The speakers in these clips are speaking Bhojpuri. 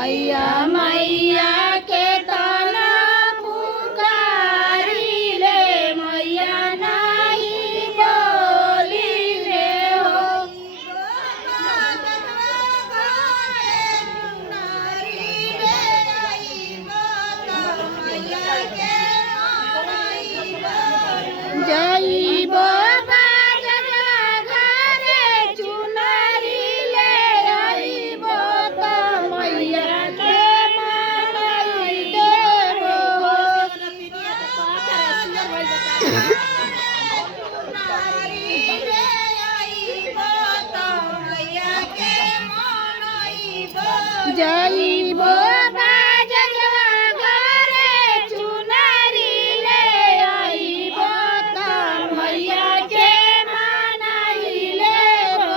मैया मैया के तना पुकारिले मैया नहीं बोलिले हो। जइब जइब बाजवा घरे चुनरी ले आइब त मैया के मनाइले हो।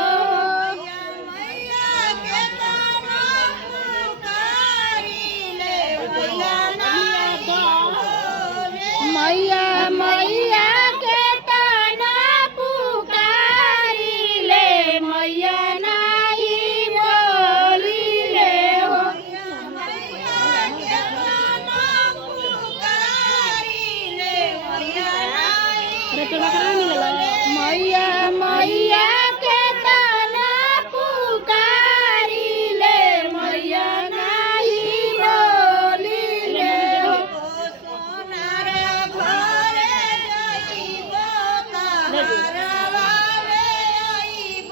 मैया के तना पुकारिले मैया नहीं बोले। मैया मैया के तना पुकारिले मैया नहीं बोलिले हो। मैया मैया के तना पुकारिले मैया नहीं बोलिले हो। सोनार घरे जइब तारवाले आइब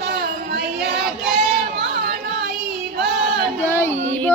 त मैया के मनइब। जइब